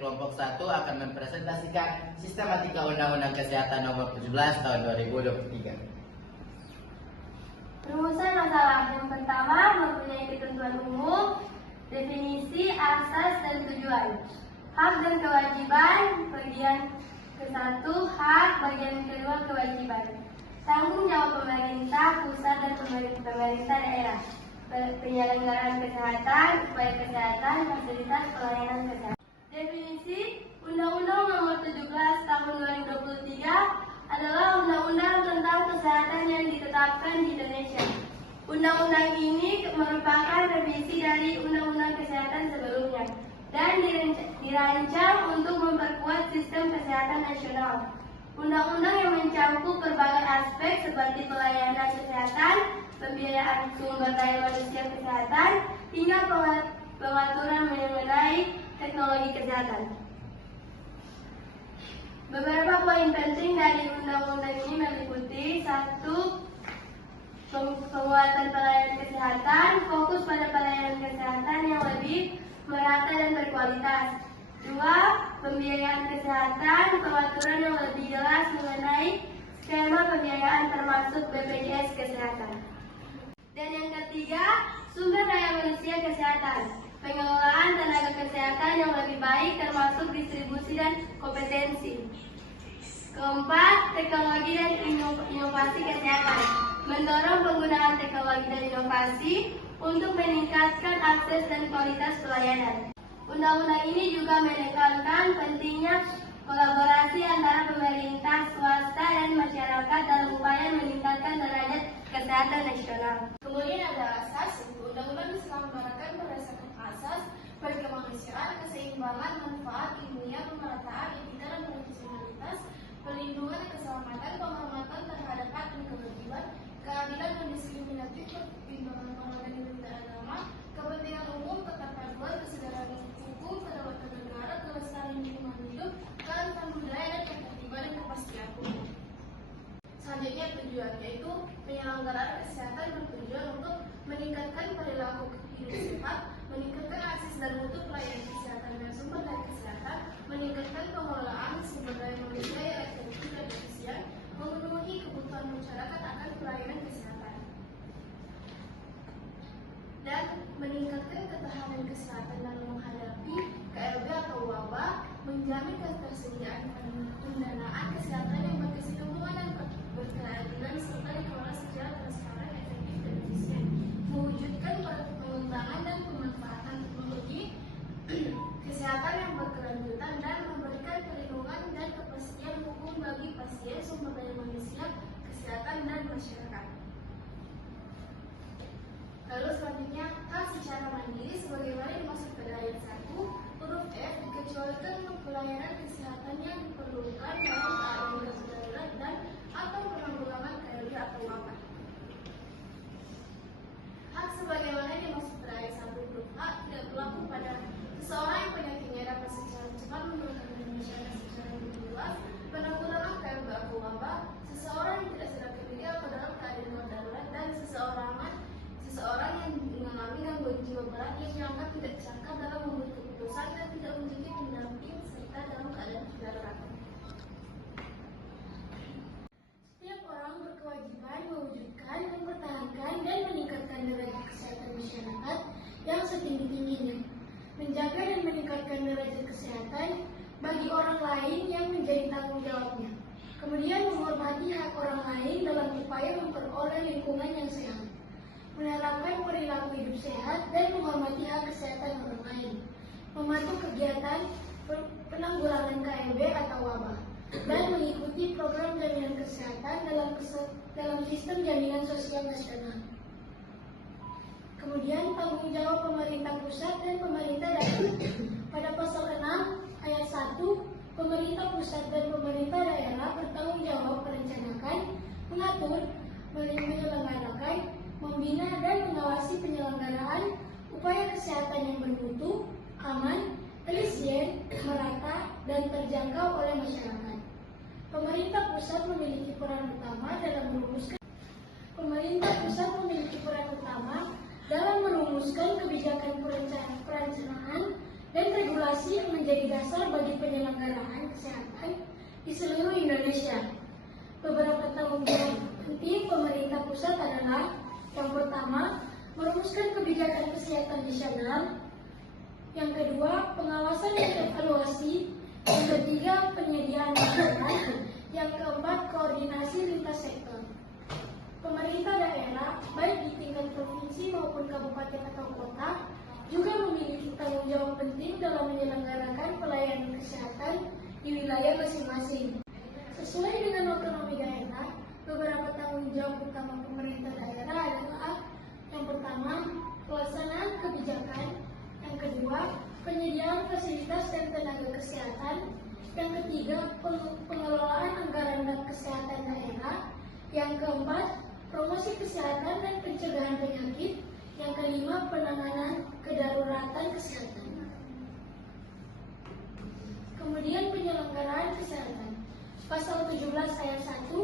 kelompok 1 akan mempresentasikan sistematika Undang-Undang Kesehatan Nomor 17 Tahun 2023. Rumusan masalah yang pertama mempunyai ketentuan umum, definisi, asas, dan tujuan. Hak dan kewajiban, bagian ke-1, hak, bagian kedua, kewajiban. Tanggung jawab pemerintah pusat dan pemerintah daerah. Penyelenggaraan kesehatan, upaya kesehatan, fasilitas pelayanan kesehatan. Definisi Undang-Undang Nomor 17 Tahun 2023 adalah undang-undang tentang kesehatan yang ditetapkan di Indonesia. Undang-undang ini merupakan revisi dari Undang-Undang Kesehatan sebelumnya dan dirancang untuk memperkuat sistem kesehatan nasional. Undang-undang yang mencakup berbagai aspek seperti pelayanan kesehatan, pembiayaan sumber daya manusia kesehatan, hingga pengaturan mengenai teknologi kesehatan. Beberapa poin penting dari undang-undang ini meliputi: 1. Penguatan pelayanan kesehatan, fokus pada pelayanan kesehatan yang lebih merata dan berkualitas. 2. Pembiayaan kesehatan, pengaturan yang lebih jelas mengenai skema pembiayaan termasuk BPJS Kesehatan. Dan yang ketiga, sumber daya manusia kesehatan, pengelolaan tenaga kesehatan yang lebih baik termasuk distribusi dan kompetensi. Keempat, teknologi dan inovasi kesehatan, mendorong penggunaan teknologi dan inovasi untuk meningkatkan akses dan kualitas pelayanan. Undang-undang ini juga menekankan pentingnya kolaborasi antara pemerintah, swasta, dan masyarakat dalam upaya meningkatkan derajat kesehatan nasional. Kemudian ada asas. Undang-undang diselenggarakan berdasarkan asas berkemanusiaan, keseimbangan, manfaat, ilmiah, pemerataan, etika dan profesionalitas, perlindungan dan keselamatan, penghormatan terhadap hak dan kewajiban, keadilan dan diskriminatif, pertimbangan pengelolaan hidup dan agama, kepentingan umum, keterpaduan, kesadaran hukum, kedaulatan negara, kelestarian lingkungan hidup, kearifan budaya dan ketertiban dan kepastian hukum. Selanjutnya tujuan, yaitu penyelenggaraan kesehatan bertujuan untuk meningkatkan perilaku hidup sehat, meningkatkan akses dan mutu pelayanan kesehatan dan sumber daya kesehatan, meningkatkan pengelolaan sumber daya manusia yang efektif dan efisien, memenuhi kebutuhan masyarakat akan pelayanan kesehatan, dan meningkatkan ketahanan kesehatan dalam menghadapi KLB atau wabah, menjamin ketersediaan pendanaan kesehatan yang berkesinambungan dan berkeadilan serta dikelola secara transparan, efektif dan efisien, mewujudkan pengembangan dan pemanfaatan teknologi kesehatan yang berkelanjutan dan memberikan perlindungan dan kepastian hukum bagi pasien, sumber daya manusia, kesehatan dan masyarakat. Lalu selanjutnya, hak secara mandiri sebagaimana dimaksud pada ayat 1 huruf F, dikecualikan pelayanan kesehatan yang diperlukan dalam keadaan darurat dan atau penanggulangan KLB atau wabah. Hak sebagaimana dimaksud pada ayat 1 huruf H tidak berlaku pada seseorang yang penyakitnya dapat secara cepat menularkan masyarakat secara lebih luas, penanggulangan KLB atau wabah, seseorang yang tidak sedang kediri atau dalam keadaan darurat, dan seseorang yang mengalami gangguan jiwa berat yang dianggap tidak cakap dalam membuat keputusan dan tidak memiliki pendamping serta dalam keadaan darurat. Setiap orang berkewajiban mewujudkan, mempertahankan, dan meningkatkan derajat kesehatan masyarakat yang setinggi-tingginya, menjaga dan meningkatkan derajat kesehatan bagi orang lain yang menjadi tanggung jawabnya, kemudian menghormati hak orang lain dalam upaya memperoleh lingkungan yang sehat, menerapkan perilaku hidup sehat dan menghormati hak kesehatan orang lain, mematuhi kegiatan penanggulangan KLB atau wabah, dan mengikuti program jaminan kesehatan dalam sistem jaminan sosial nasional. Kemudian tanggung jawab pemerintah pusat dan pemerintah daerah. Pada pasal 6 ayat 1, pemerintah pusat dan pemerintah daerah bertanggung jawab merencanakan, mengatur, menyelenggarakan, membina dan mengawasi penyelenggaraan upaya kesehatan yang bermutu, aman, efisien, merata, dan terjangkau oleh masyarakat. Pemerintah pusat memiliki peran utama dalam merumuskan kebijakan perencanaan dan regulasi yang menjadi dasar bagi penyelenggaraan kesehatan di seluruh Indonesia. Beberapa tanggung jawab penting pemerintah pusat adalah: yang pertama, merumuskan kebijakan kesehatan nasional; yang kedua, pengawasan dan evaluasi; yang ketiga, penyediaan layanan; yang keempat, koordinasi lintas sektor. Pemerintah daerah, baik di tingkat provinsi maupun kabupaten atau kota, juga memiliki tanggung jawab penting dalam menyelenggarakan pelayanan kesehatan di wilayah masing-masing. Sesuai dengan otonomi daerah, beberapa tanggung jawab utama pemerintah daerah adalah: yang pertama, pelaksanaan kebijakan; yang kedua, penyediaan fasilitas dan tenaga kesehatan; yang ketiga, pengelolaan anggaran dan kesehatan daerah; yang keempat, promosi kesehatan dan pencegahan penyakit; yang kelima, penanganan kedaruratan kesehatan. Kemudian penyelenggaraan kesehatan. Pasal 17 ayat 1,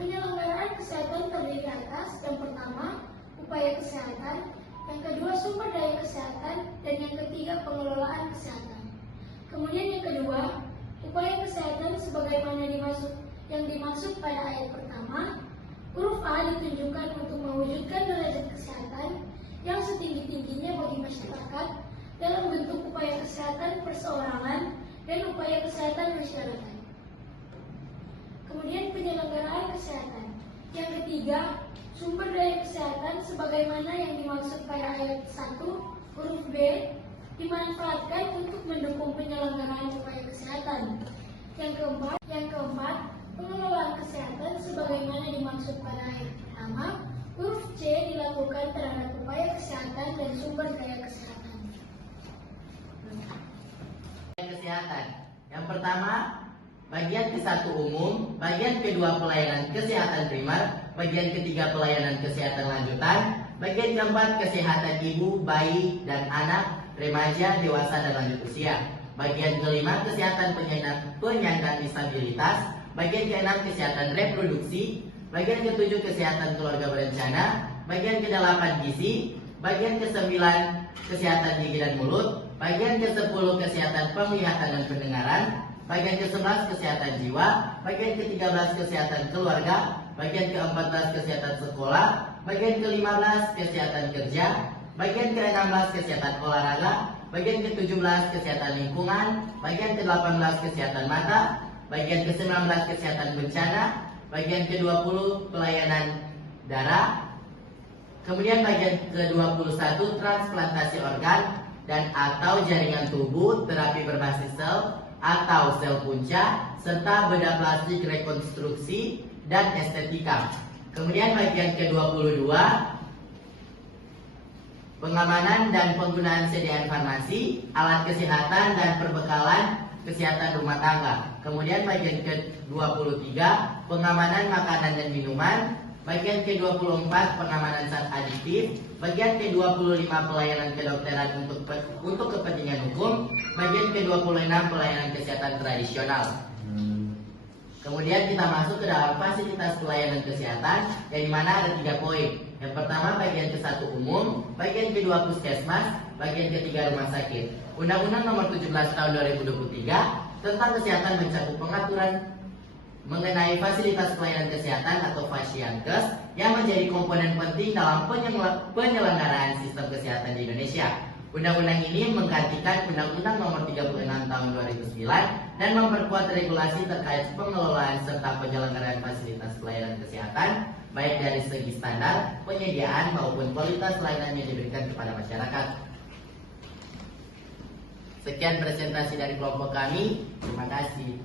penyelenggaraan kesehatan terdiri atas: yang pertama, upaya kesehatan; yang kedua, sumber daya kesehatan; dan yang ketiga, pengelolaan kesehatan. Kemudian yang kedua, upaya kesehatan sebagaimana yang dimaksud pada ayat pertama. Huruf A ditunjukkan untuk mewujudkan derajat kesehatan yang setinggi-tingginya bagi masyarakat dalam bentuk upaya kesehatan perseorangan dan upaya kesehatan masyarakat. Kemudian penyelenggaraan kesehatan. Yang ketiga, sumber daya kesehatan sebagaimana yang dimaksud pada ayat 1 huruf B dimanfaatkan untuk mendukung penyelenggaraan upaya kesehatan. Yang keempat, pengelolaan kesehatan sebagaimana dimaksud pada ayat pertama huruf C dilakukan terhadap upaya kesehatan dan sumber daya kesehatan. Kesehatan. Yang pertama, bagian ke-1 umum, bagian kedua pelayanan kesehatan primer, bagian ketiga pelayanan kesehatan lanjutan, bagian keempat kesehatan ibu, bayi, dan anak, remaja, dewasa, dan lanjut usia. Bagian kelima kesehatan penyandang disabilitas, bagian keenam kesehatan reproduksi, bagian ketujuh kesehatan keluarga berencana, bagian ke-8 gizi, bagian ke-9 kesehatan gigi dan mulut, bagian ke-10 kesehatan penglihatan dan pendengaran, bagian ke-11 kesehatan jiwa, bagian ke-13 kesehatan keluarga, bagian ke-14 kesehatan sekolah, bagian ke-15 kesehatan kerja, bagian ke-16 kesehatan olahraga, bagian ke-17 kesehatan lingkungan, bagian ke-18 kesehatan mata, bagian ke-19 kesehatan bencana, bagian ke-20 pelayanan darah, kemudian bagian ke-21 transplantasi organ dan atau jaringan tubuh, terapi berbasis sel atau sel punca, serta bedah plastik rekonstruksi dan estetika. Kemudian bagian ke-22 pengamanan dan penggunaan sediaan farmasi, alat kesehatan dan perbekalan kesehatan rumah tangga. Kemudian bagian ke-23 pengamanan makanan dan minuman, bagian ke-24 pengamanan zat aditif, bagian ke-25 pelayanan kedokteran untuk kepentingan hukum, bagian ke-26 pelayanan kesehatan tradisional. Kemudian kita masuk ke dalam fasilitas pelayanan kesehatan, yang dimana ada 3 poin. Yang pertama bagian ke-1 umum, bagian kedua puskesmas, bagian ketiga rumah sakit. Undang-Undang Nomor 17 Tahun 2023 tentang kesehatan mencakup pengaturan mengenai fasilitas pelayanan kesehatan atau Fasyankes yang menjadi komponen penting dalam penyelenggaraan sistem kesehatan di Indonesia. Undang-undang ini menggantikan Undang-Undang Nomor 36 Tahun 2009 dan memperkuat regulasi terkait pengelolaan serta penyelenggaraan fasilitas pelayanan kesehatan, baik dari segi standar, penyediaan maupun kualitas layanan yang diberikan kepada masyarakat. Sekian presentasi dari kelompok kami. Terima kasih.